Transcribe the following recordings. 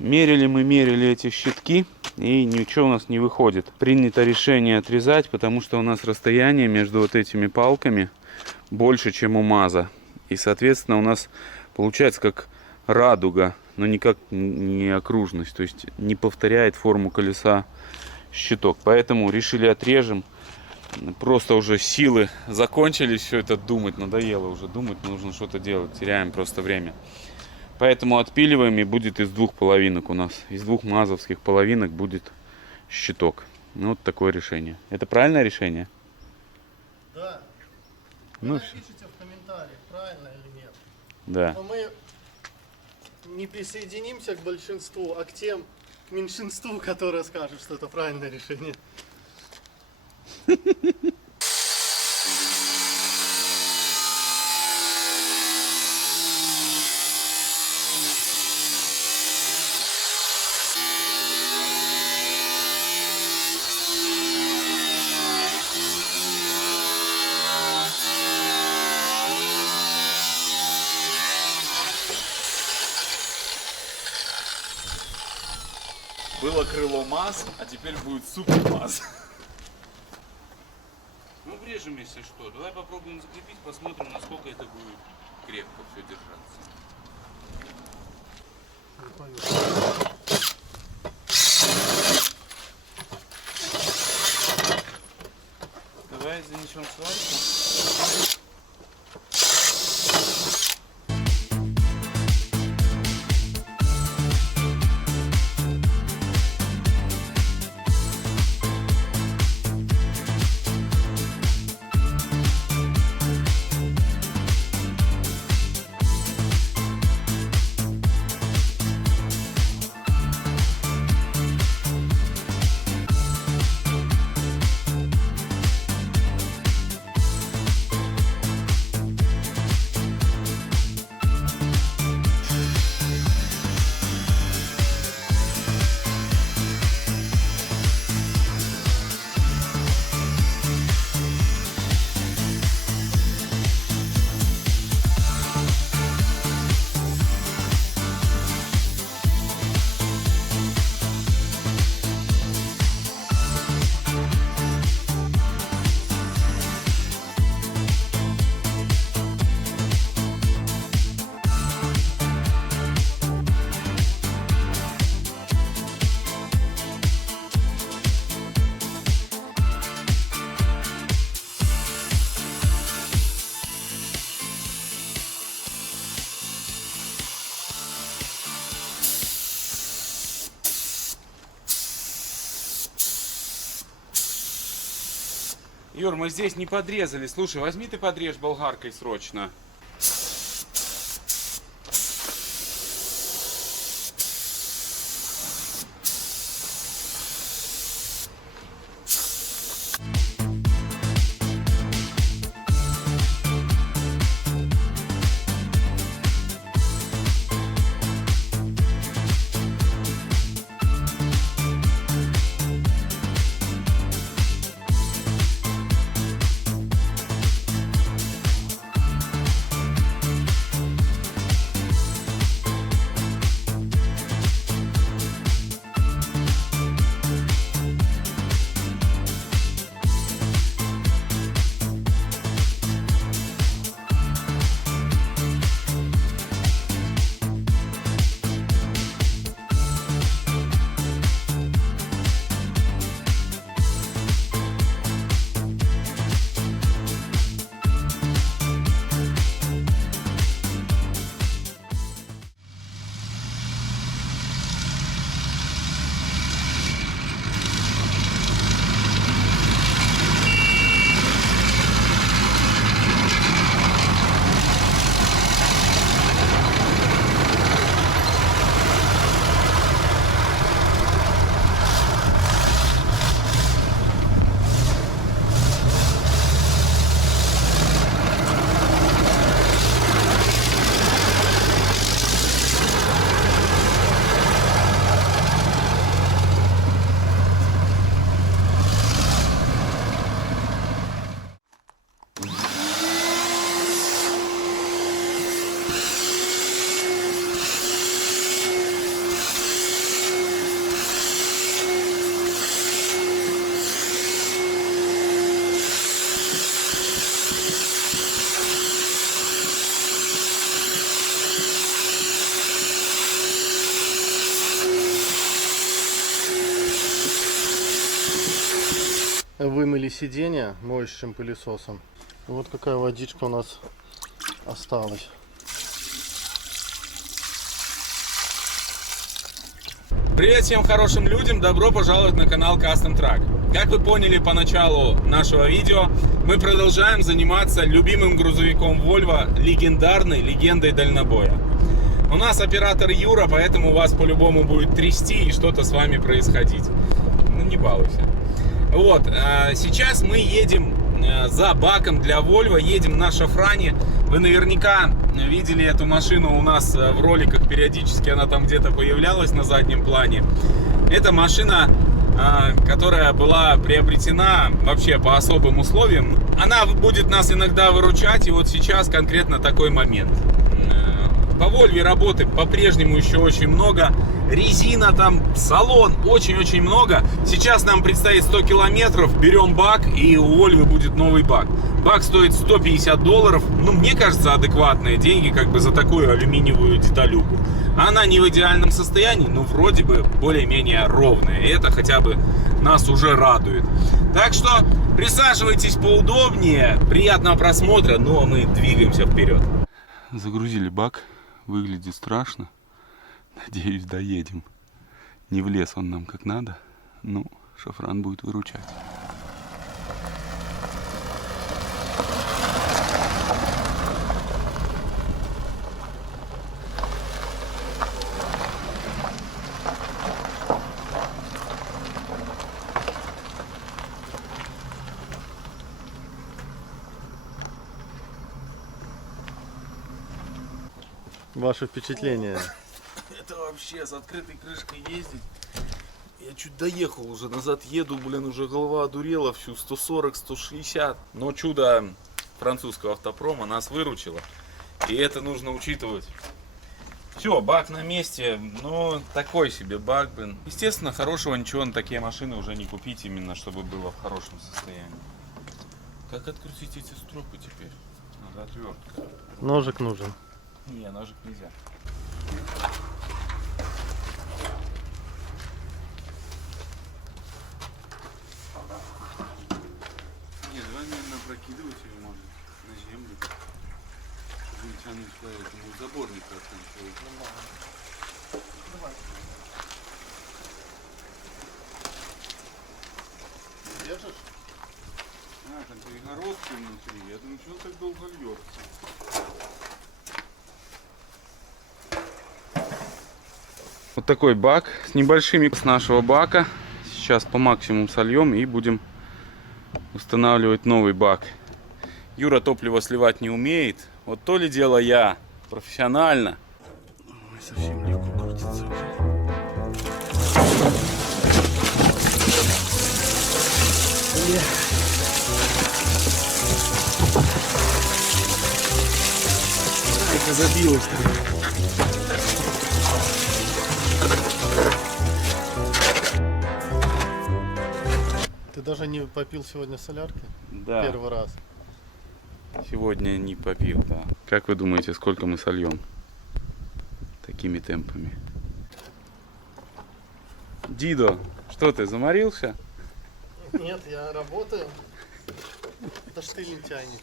мерили мы эти щитки, и ничего у нас не выходит. Принято решение отрезать, потому что у нас расстояние между вот этими палками больше, чем у МАЗа. И, соответственно, у нас получается как радуга, но никак не окружность. То есть не повторяет форму колеса щиток. Поэтому решили отрежем. Просто уже силы закончились все это думать. Надоело уже думать, нужно что-то делать. Теряем просто время. Поэтому отпиливаем, и будет из двух половинок у нас. Из двух мазовских половинок будет щиток. Ну, вот такое решение. Это правильное решение? Да. Ну, напишите в комментариях, правильно или нет. Да. Но мы не присоединимся к большинству, а к меньшинству, которое скажет, что это правильное решение. Было крыло МАЗ, а теперь будет супер МАЗ. Ну, врежем, если что. Давай попробуем закрепить, посмотрим, насколько это будет крепко все держаться. Давай занесем сварку. Юр, мы здесь не подрезали. Слушай, возьми ты подрежь болгаркой срочно. вымыли сиденье моющим пылесосом. Вот какая водичка у нас осталась. Привет всем хорошим людям, добро пожаловать на канал Custom Truck. Как вы поняли по началу нашего видео, мы продолжаем заниматься любимым грузовиком Volvo, легендарной легендой дальнобоя. У нас оператор Юра, поэтому у вас по-любому будет трясти и что-то с вами происходить. Ну не балуйся. Вот, сейчас мы едем за баком для Volvo, едем на шафране. Вы наверняка видели эту машину у нас в роликах, периодически она там где-то появлялась на заднем плане. Это машина, которая была приобретена вообще по особым условиям. Она будет нас иногда выручать, и вот сейчас конкретно такой момент. По Volvo работы по-прежнему еще очень много. Резина там, салон, очень-очень много. Сейчас нам предстоит 100 километров, берем бак, и у Volvo будет новый бак. Бак стоит $150. Ну, мне кажется, адекватные деньги как бы за такую алюминиевую деталюку. Она не в идеальном состоянии, но вроде бы более-менее ровная. И это хотя бы нас уже радует. Так что присаживайтесь поудобнее, приятного просмотра, ну а мы двигаемся вперед. Загрузили бак. Выглядит страшно. Надеюсь, доедем. Не влез он нам как надо. Ну, шафран будет выручать. Ваши впечатления? Это вообще с открытой крышкой ездить. Я чуть доехал уже, назад еду, блин, уже голова одурела всю, 140, 160. Но чудо французского автопрома нас выручило. И это нужно учитывать. Все, бак на месте, но такой себе бак, блин. Естественно, хорошего ничего на такие машины уже не купить, именно чтобы было в хорошем состоянии. Как открутить эти стропы теперь? Надо отвертка. Ножик нужен. Не, ножик нельзя. Нет, давай, наверное, опрокидывать ее можно на землю. Чтобы не тянуть по этому заборнику откручивать. Давай. Держишь? А, там перегородки внутри. Я думаю, что он так долго льется. Вот такой бак с небольшими с нашего бака. Сейчас по максимуму сольем и будем устанавливать новый бак. Юра топливо сливать не умеет. Вот то ли дело я профессионально. Ой, совсем легко крутится уже. Как забилось. Ты даже не попил сегодня солярки? Да. Первый раз. Сегодня не попил, да. Как вы думаете, сколько мы сольем такими темпами? Дидо, что ты, заморился? Нет, я работаю. Это ж ты лентяйничаешь.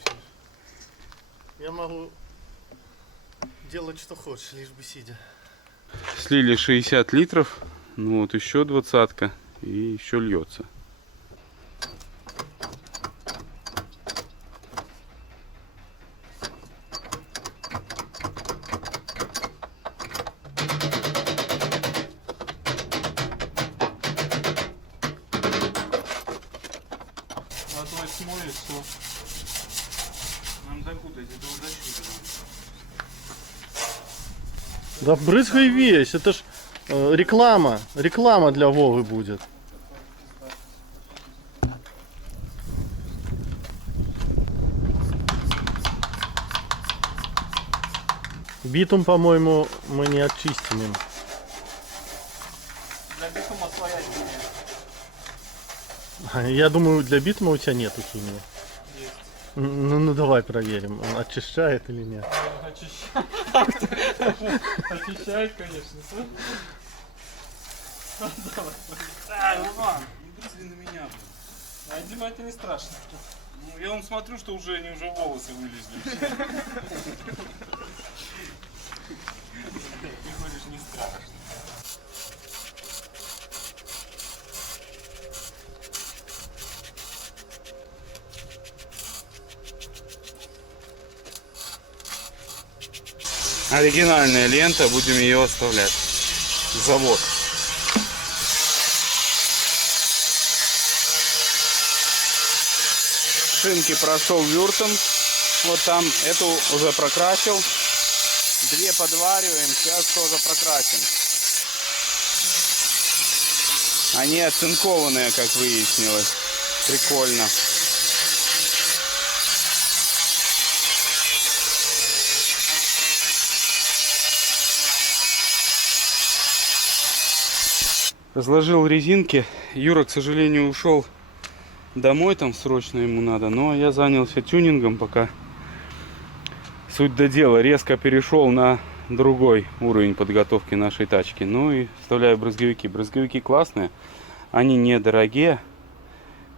Я могу делать что хочешь, лишь бы сидя. Слили 60 литров, ну вот еще 20-ка и еще льется. Водой смоет, все. Нам закутать это удачно. Да брызгай весь, это ж реклама. Реклама для Вовы будет. Битум, по-моему, мы не очистим им. Для битума своя химия. Я думаю, для битума у тебя нету химии. Есть. Ну давай проверим, он очищает или нет. Очищает, конечно. Ай, Роман, не брызгай на меня, блин. А одевать не страшно. Ну, я вам смотрю, что уже они уже волосы вылезли. Ты говоришь, не страшно. Оригинальная лента, будем ее оставлять. Завод. Шинки прошел вюртом. Вот там эту уже прокрасил. Две подвариваем, сейчас тоже прокрасим. Они оцинкованные, как выяснилось. Прикольно. Разложил резинки. Юра, к сожалению, ушел домой, там срочно ему надо. Но я занялся тюнингом пока. Суть до дела. Резко перешел на другой уровень подготовки нашей тачки. Ну и вставляю брызговики. Брызговики классные. Они недорогие.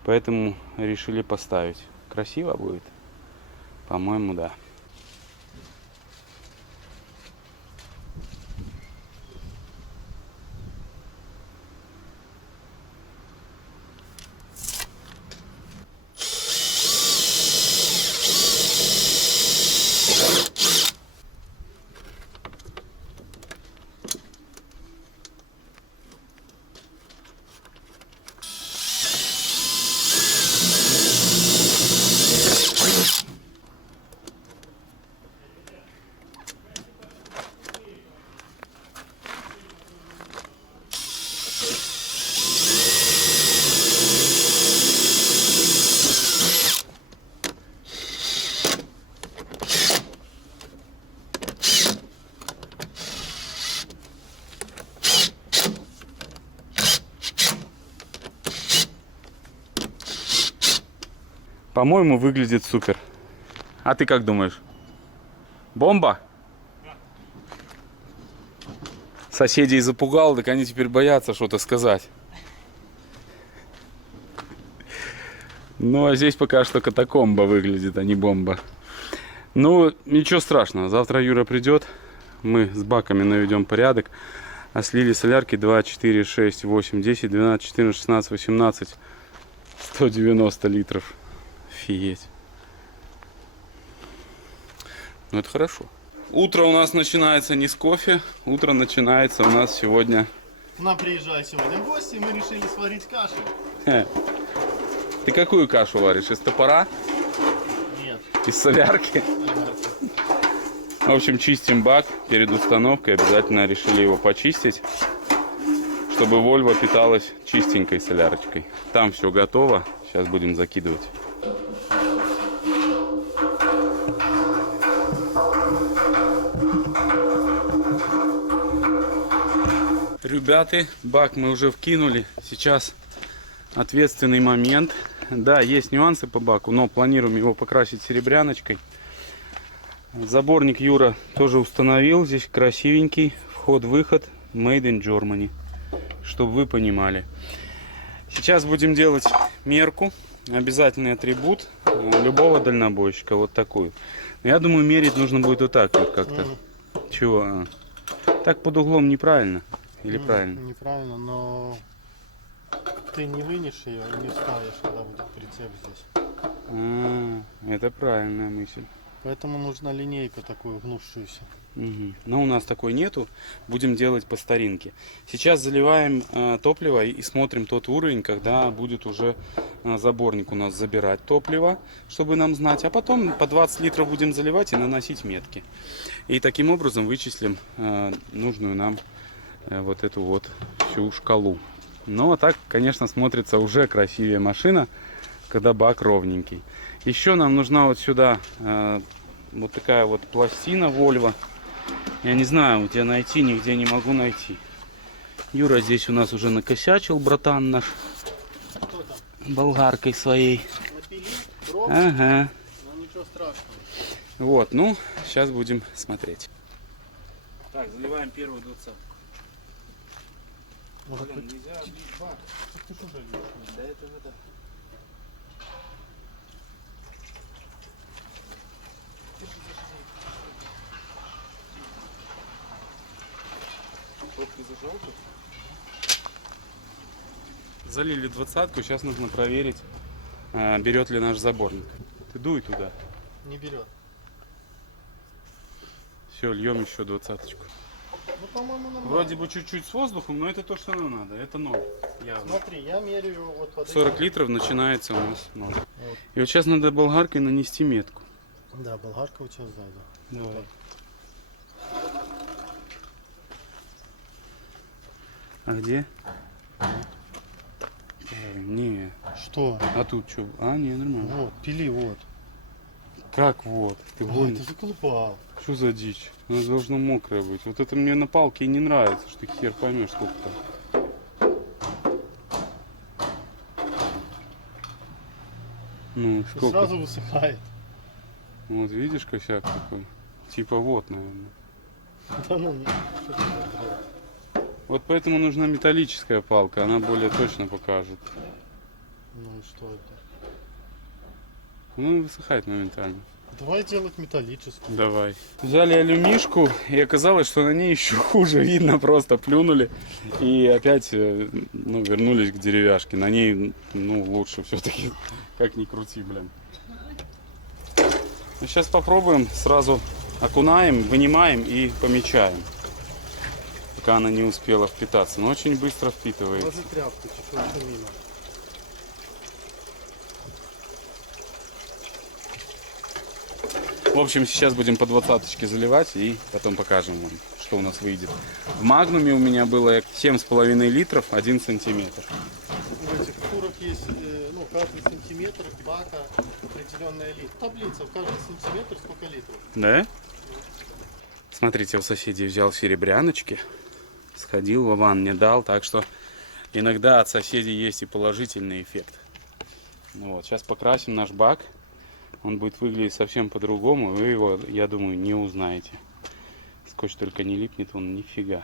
Поэтому решили поставить. Красиво будет? По-моему, да. По-моему, выглядит супер. А ты как думаешь? Бомба? Соседей запугал, так они теперь боятся что-то сказать. Ну, а здесь пока что катакомба выглядит, а не бомба. Ну, ничего страшного. Завтра Юра придет. Мы с баками наведем порядок. А слили солярки 2, 4, 6, 8, 10, 12, 14, 16, 18. 190 литров. Офигеть. Ну, это хорошо. Утро у нас начинается не с кофе. Утро начинается у нас сегодня... К нам приезжают сегодня гости, и мы решили сварить кашу. Ты какую кашу варишь? Из топора? Нет. Из солярки? В общем, чистим бак перед установкой. Обязательно решили его почистить, чтобы Volvo питалась чистенькой солярочкой. Там все готово. Сейчас будем закидывать. Ребята, бак мы уже вкинули. Сейчас ответственный момент. Да, есть нюансы по баку, но планируем его покрасить серебряночкой. Заборник Юра тоже установил. Здесь красивенький. Вход-выход. Made in Germany. Чтобы вы понимали. Сейчас будем делать мерку. Обязательный атрибут любого дальнобойщика. Вот такую. Я думаю, мерить нужно будет вот так вот как-то. Чего? Так под углом неправильно. Или правильно? Неправильно, но ты не вынешь ее и не вставишь, когда будет прицеп здесь. Это правильная мысль. Поэтому нужна линейка такую гнувшуюся. Угу. Но у нас такой нету. Будем делать по старинке. Сейчас заливаем топливо и смотрим тот уровень, когда будет уже заборник у нас забирать топливо, чтобы нам знать. А потом по 20 литров будем заливать и наносить метки. И таким образом вычислим нужную нам вот эту вот всю шкалу. Но так, конечно, смотрится уже красивее машина, когда бак ровненький. Еще нам нужна вот сюда вот такая вот пластина Volvo. Я не знаю, где найти, нигде не могу найти. Юра здесь у нас уже накосячил, братан наш. Кто там? Болгаркой своей. Напилил? Ровно? Ага. Ну ничего страшного. Вот, ну, сейчас будем смотреть. Так, заливаем первую двадцатку. Может, Блин, нельзя. бак. Ты что жалеешь? Да это вода. Залили 20-ку, сейчас нужно проверить, берет ли наш заборник. Ты дуй туда. Не берет. Все, льем еще 20-очку. Ну, по-моему, нормально. Вроде бы чуть-чуть с воздухом, но это то, что нам надо. Это 0. Явно. Смотри, я меряю вот под 40 этим. литров начинается у нас 0. Вот. И вот сейчас надо болгаркой нанести метку. Да, болгарка у тебя сзади. Давай. А где? Не. Что? А тут что? А, не, нормально. Вот, пили, вот. Как вот? Ты А, гонишь? ты заколупал. Что за дичь? Она должна мокрая быть. Вот это мне на палке и не нравится, что хер поймешь, сколько там. Ну, И сколько? сразу высыхает. Вот видишь косяк такой? Типа вот, наверное. Да ну, что ты такое? Вот поэтому нужна металлическая палка, она более точно покажет. Ну и что это? Ну, высыхает моментально. Давай делать металлическую. Давай. Взяли алюмишку, и оказалось, что на ней еще хуже видно, просто плюнули. И опять вернулись к деревяшке. На ней лучше все-таки, как ни крути, блин. Ну, сейчас попробуем, сразу окунаем, вынимаем и помечаем. Пока она не успела впитаться. Но очень быстро впитывается. Положи тряпку, чуть-чуть мимо. В общем, сейчас будем по 20-очке заливать и потом покажем вам, что у нас выйдет. В магнуме у меня было 7,5 литров, 1 сантиметр. В этих фурах есть, каждый сантиметр бака определенная литр. Таблица, в каждый сантиметр сколько литров. Да? Смотрите, у соседей взял серебряночки, сходил, Вован мне дал, так что иногда от соседей есть и положительный эффект. Вот, сейчас покрасим наш бак. Он будет выглядеть совсем по-другому, вы его, я думаю, не узнаете. Скотч только не липнет, он нифига.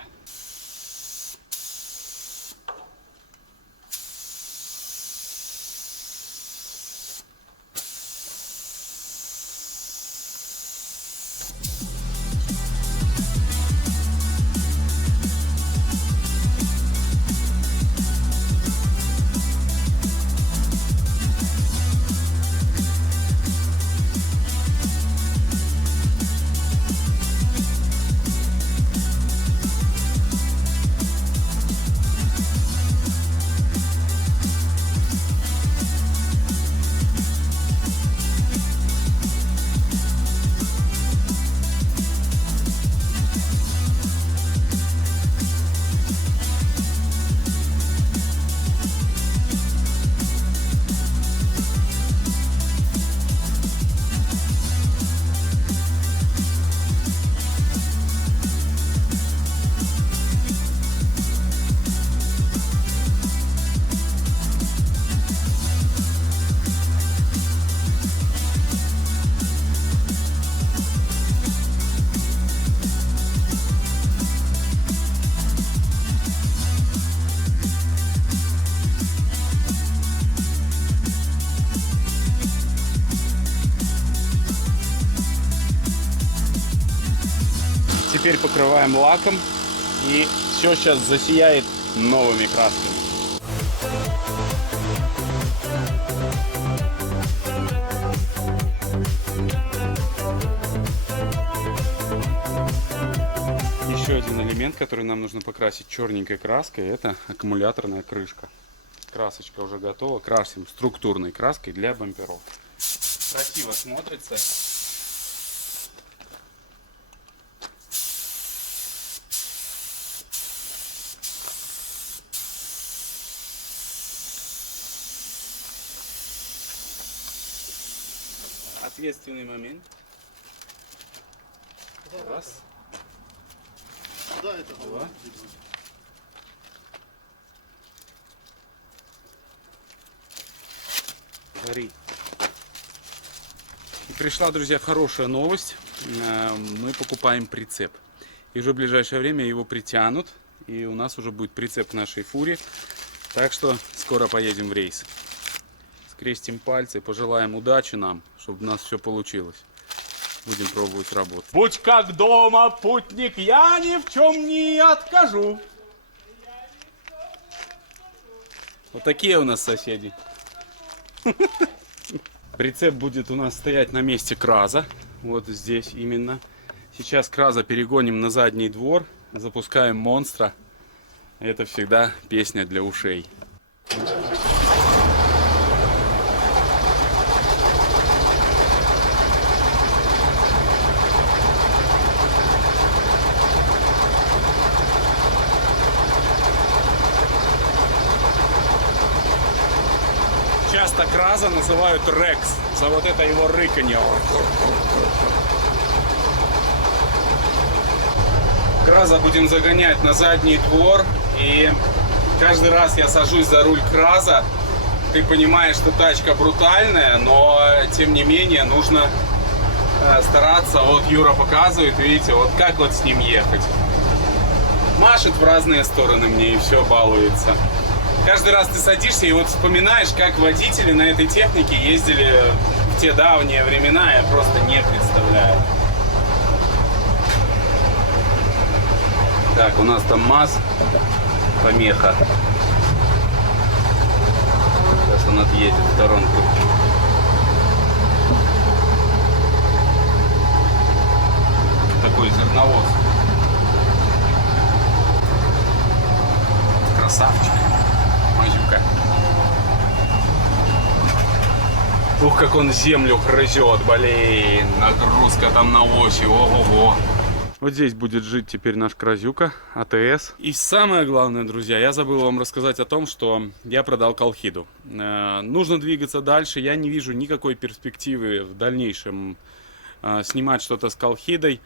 Теперь покрываем лаком, и все сейчас засияет новыми красками. Еще один элемент, который нам нужно покрасить черненькой краской, это аккумуляторная крышка. Красочка уже готова, красим структурной краской для бамперов. Красиво смотрится. Ответственный момент. Раз. Да, это Два. Три. И пришла, друзья, хорошая новость. Мы покупаем прицеп. И уже в ближайшее время его притянут. И у нас уже будет прицеп к нашей фуре. Так что скоро поедем в рейс. Скрестим пальцы, пожелаем удачи нам, чтобы у нас все получилось. Будем пробовать работать. Будь как дома, путник, я ни в чем не откажу. Вот такие у нас соседи. Прицеп будет у нас стоять на месте краза. Вот здесь именно. Сейчас краза перегоним на задний двор. Запускаем монстра. Это всегда песня для ушей. Часто краза называют Рекс за вот это его рыканье. Краза будем загонять на задний двор, и каждый раз я сажусь за руль краза. Ты понимаешь, что тачка брутальная, но тем не менее нужно стараться. Вот Юра показывает, видите, вот как вот с ним ехать. Машет в разные стороны мне и все, балуется. Каждый раз ты садишься и вот вспоминаешь, как водители на этой технике ездили в те давние времена, я просто не представляю. Так, у нас там МАЗ, помеха. Сейчас он отъедет в сторонку. Такой зерновоз. Красавчик. Мазюка. Ух, как он землю грызет, блин. Нагрузка там на оси, ого-го. Вот здесь будет жить теперь наш Кразюка, АТС. И самое главное, друзья, я забыл вам рассказать о том, что я продал Колхиду. Нужно двигаться дальше. Я не вижу никакой перспективы в дальнейшем снимать что-то с Колхидой.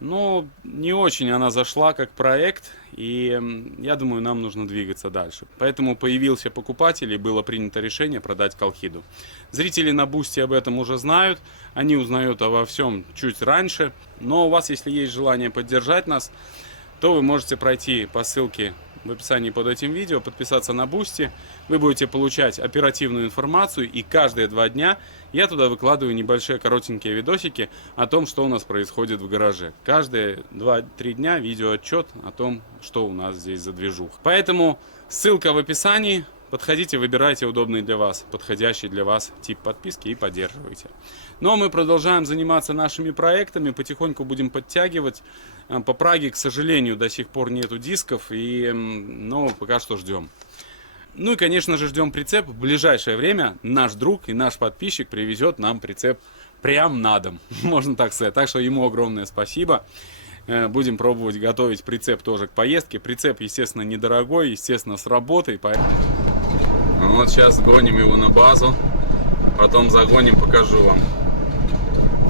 Но не очень она зашла как проект, и я думаю, нам нужно двигаться дальше. Поэтому появился покупатель, и было принято решение продать Колхиду. Зрители на Бусти об этом уже знают, они узнают обо всем чуть раньше. Но у вас, если есть желание поддержать нас, то вы можете пройти по ссылке в описании под этим видео, подписаться на Бусти. Вы будете получать оперативную информацию, и каждые 2 дня я туда выкладываю небольшие коротенькие видосики о том, что у нас происходит в гараже. Каждые 2-3 дня видеоотчет о том, что у нас здесь за движуха. Поэтому ссылка в описании. Подходите, выбирайте удобный для вас, подходящий для вас тип подписки и поддерживайте. Но мы продолжаем заниматься нашими проектами, потихоньку будем подтягивать. По Праге, к сожалению, до сих пор нету дисков, но пока что ждем. Ну и, конечно же, ждем прицеп. В ближайшее время наш друг и наш подписчик привезет нам прицеп прям на дом, можно так сказать. Так что ему огромное спасибо. Будем пробовать готовить прицеп тоже к поездке. Прицеп, естественно, недорогой, естественно, с работой. Вот сейчас гоним его на базу, потом загоним, покажу вам.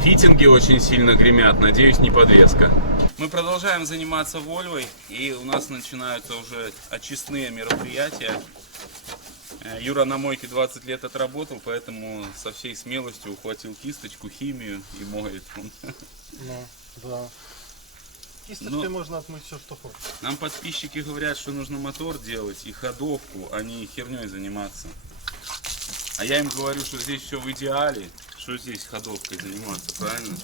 Фитинги очень сильно гремят, надеюсь, не подвеска. Мы продолжаем заниматься Вольвой, и у нас начинаются уже очистные мероприятия. Юра на мойке 20 лет отработал, поэтому со всей смелостью ухватил кисточку, химию и моет. Ну, да. Кисточкой можно отмыть все, что хочешь. Нам подписчики говорят, что нужно мотор делать и ходовку, а не херней заниматься. А я им говорю, что здесь все в идеале, что здесь ходовкой заниматься, правильно?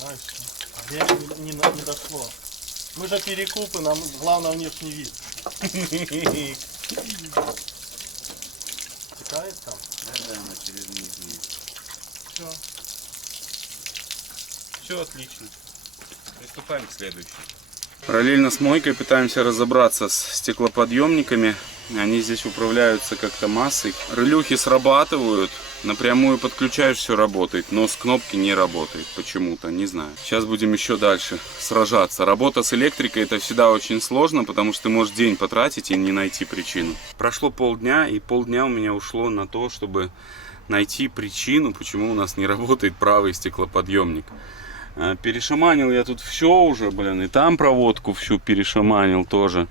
Да, еще. Не дошло. Мы же перекупы, нам главное внешний вид. Текает там? Да, она через низ есть. Все. Все отлично. Приступаем к следующему. Параллельно с мойкой пытаемся разобраться с стеклоподъемниками. Они здесь управляются как-то массой. Релюхи срабатывают, напрямую подключаешь, все работает, но с кнопки не работает почему-то, не знаю. Сейчас будем еще дальше сражаться. Работа с электрикой — это всегда очень сложно, потому что ты можешь день потратить и не найти причину. Прошло полдня, и полдня у меня ушло на то, чтобы найти причину, почему у нас не работает правый стеклоподъемник. Перешаманил я тут все уже, блин, и там проводку всю перешаманил тоже.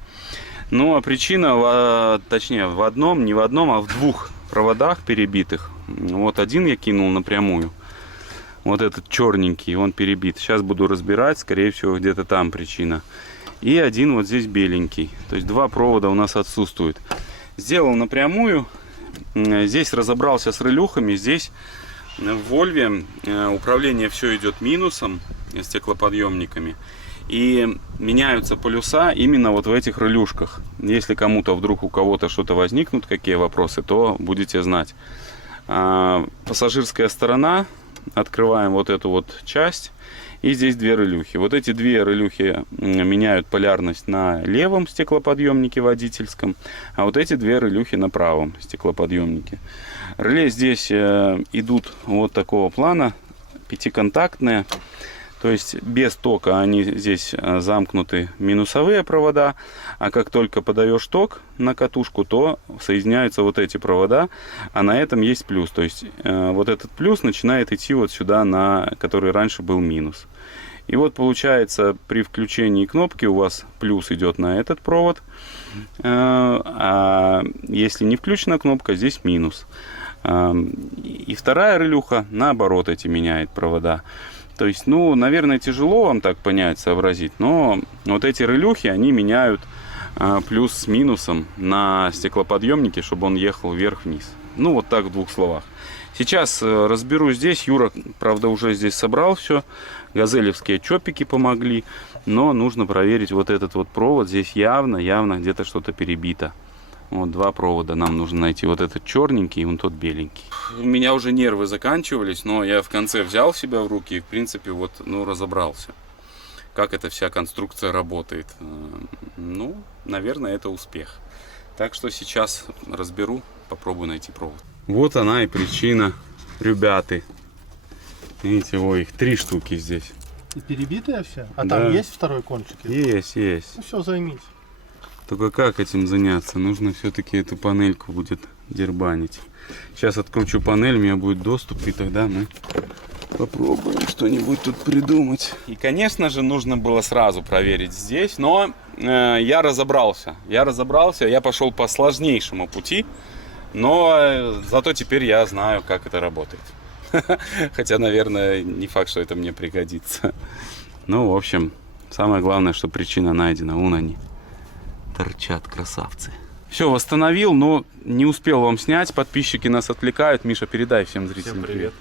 Ну, а причина, точнее, в одном, не в одном, а в 2 проводах перебитых. Вот один я кинул напрямую. Вот этот черненький, он перебит. Сейчас буду разбирать, скорее всего, где-то там причина. И один вот здесь беленький. То есть 2 провода у нас отсутствуют. Сделал напрямую. Здесь разобрался с релюхами. Здесь в Вольве управление все идет минусом, стеклоподъемниками. И меняются полюса именно вот в этих релюшках. Если кому-то вдруг у кого-то что-то возникнут, какие вопросы, то будете знать. Пассажирская сторона. Открываем вот эту вот часть. И здесь две релюхи. Вот эти две релюхи меняют полярность на левом стеклоподъемнике водительском. А вот эти две релюхи на правом стеклоподъемнике. Реле здесь идут вот такого плана. Пятиконтактные. То есть без тока они здесь замкнуты минусовые провода, а как только подаешь ток на катушку, то соединяются вот эти провода, а на этом есть плюс. То есть вот этот плюс начинает идти вот сюда, на который раньше был минус. И вот получается при включении кнопки у вас плюс идет на этот провод, а если не включена кнопка, здесь минус. И вторая релюха наоборот эти меняет провода. То есть, ну, наверное, тяжело вам так понять, сообразить, но вот эти релюхи, они меняют плюс с минусом на стеклоподъемнике, чтобы он ехал вверх-вниз. Ну, вот так в двух словах. Сейчас разберу здесь. Юра, правда, уже здесь собрал все. Газелевские чопики помогли. Но нужно проверить вот этот вот провод. Здесь явно где-то что-то перебито. Вот два провода нам нужно найти. Вот этот черненький и вот тот беленький. У меня уже нервы заканчивались, но я в конце взял себя в руки и, в принципе, вот, ну, разобрался. Как эта вся конструкция работает. Ну, наверное, это успех. Так что сейчас разберу, попробую найти провод. Вот она и причина, ребята. Видите, ой, их 3 штуки здесь. И перебитая вся? А Да. там есть второй кончик? Есть. Ну все, займись. Только как этим заняться? Нужно все-таки эту панельку будет дербанить. Сейчас откручу панель, у меня будет доступ, и тогда мы попробуем что-нибудь тут придумать. И, конечно же, нужно было сразу проверить здесь, но я разобрался. Я пошел по сложнейшему пути, но зато теперь я знаю, как это работает. Хотя, наверное, не факт, что это мне пригодится. Ну, в общем, самое главное, что причина найдена. Вон они. Торчат красавцы. Все, восстановил, но не успел вам снять. Подписчики нас отвлекают. Миша, передай всем зрителям привет.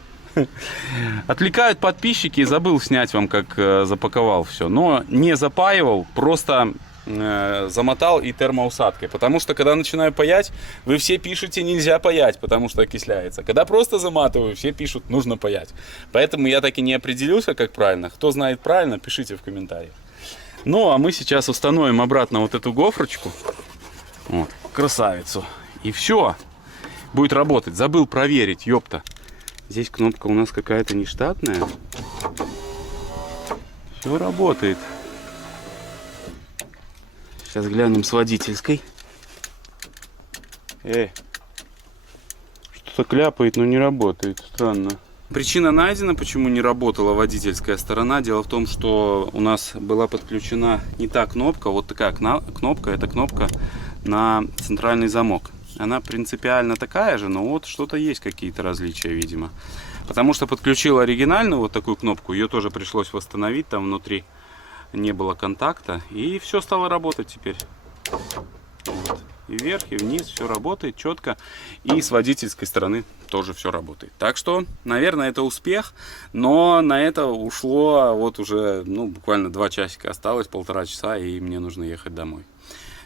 Отвлекают подписчики, забыл снять вам, как запаковал все. Но не запаивал, просто замотал и термоусадкой. Потому что, когда начинаю паять, вы все пишете, нельзя паять, потому что окисляется. Когда просто заматываю, все пишут, нужно паять. Поэтому я так и не определился, как правильно. Кто знает правильно, пишите в комментариях. Ну, а мы сейчас установим обратно вот эту гофрочку. Вот, красавицу. И все. Будет работать. Забыл проверить, ёпта. Здесь кнопка у нас какая-то нештатная. Все работает. Сейчас глянем с водительской. Что-то кляпает, но не работает. Странно. Причина найдена, почему не работала водительская сторона. Дело в том, что у нас была подключена не та кнопка. Вот такая кнопка. Это кнопка на центральный замок. Она принципиально такая же, но вот что-то есть, какие-то различия, видимо. Потому что подключил оригинальную вот такую кнопку. Ее тоже пришлось восстановить. Там внутри не было контакта. И все стало работать теперь. Вот. И вверх, и вниз, все работает четко. И с водительской стороны тоже все работает. Так что, наверное, это успех. Но на это ушло вот уже, ну, буквально 2 часика осталось, 1,5 часа, и мне нужно ехать домой.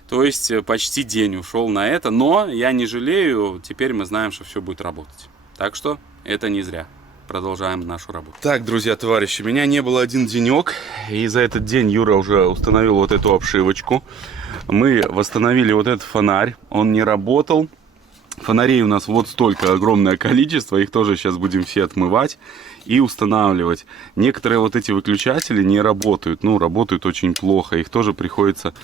То есть почти день ушел на это. Но я не жалею, теперь мы знаем, что все будет работать. Так что это не зря. Продолжаем нашу работу. Так, друзья, товарищи, меня не было один денек. И за этот день Юра уже установил вот эту обшивочку. Мы восстановили вот этот фонарь. Он не работал. Фонарей у нас вот столько, огромное количество. Их тоже сейчас будем все отмывать и устанавливать. Некоторые вот эти выключатели не работают. Ну, работают очень плохо. Их тоже приходится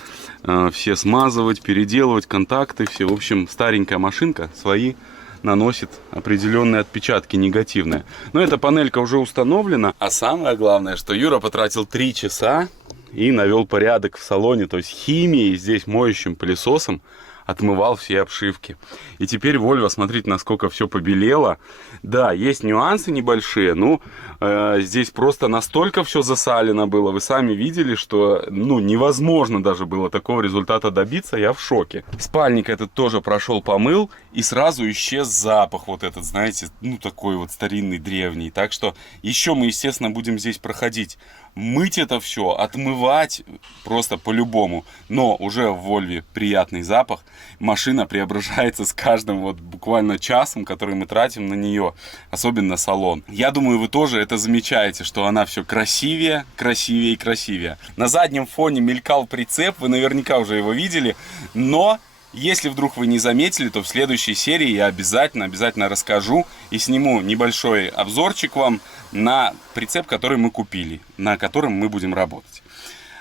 все смазывать, переделывать, контакты. Все. В общем, старенькая машинка свои наносит определенные отпечатки негативные. Но эта панелька уже установлена. А самое главное, что Юра потратил 3 часа и навел порядок в салоне. То есть химией, здесь моющим пылесосом отмывал все обшивки. И теперь Volvo, смотрите, насколько все побелело. Да, есть нюансы небольшие, ну, здесь просто настолько все засалено было. Вы сами видели, что, ну, невозможно даже было такого результата добиться. Я в шоке. Спальник этот тоже прошел, помыл, и сразу исчез запах вот этот, знаете, ну, такой вот старинный, древний. Так что еще мы, естественно, будем здесь проходить, мыть это все, отмывать просто по-любому. Но уже в Volvo приятный запах. Машина преображается с каждым вот буквально часом, который мы тратим на нее. Особенно салон. Я думаю, вы тоже это замечаете, что она все красивее, красивее и красивее. На заднем фоне мелькал прицеп, вы наверняка уже его видели. Но если вдруг вы не заметили, то в следующей серии я обязательно расскажу и сниму небольшой обзорчик вам на прицеп, который мы купили, на котором мы будем работать.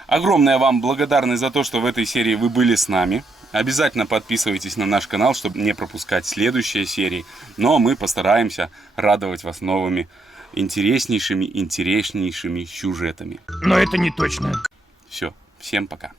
Огромная вам благодарность за то, что в этой серии вы были с нами. Обязательно подписывайтесь на наш канал, чтобы не пропускать следующие серии. Но мы постараемся радовать вас новыми интереснейшими сюжетами. Но это не точно. Все, всем пока.